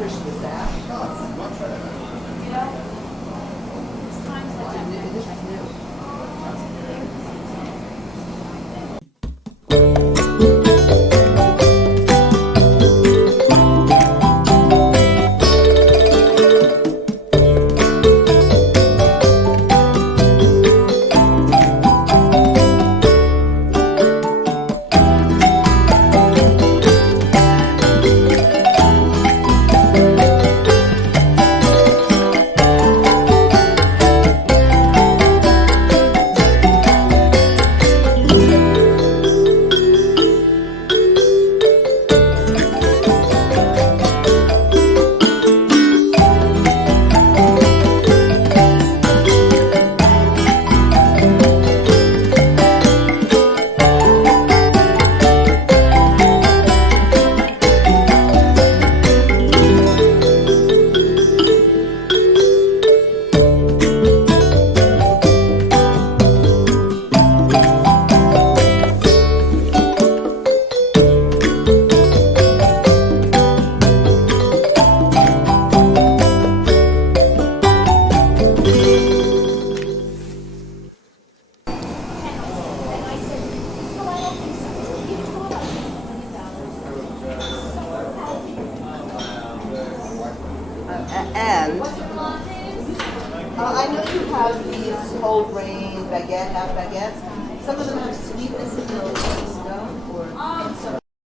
push the sash. This is new. And I know you have these whole grain baguette, half baguettes. Some of them have sweetness in those, no? Or some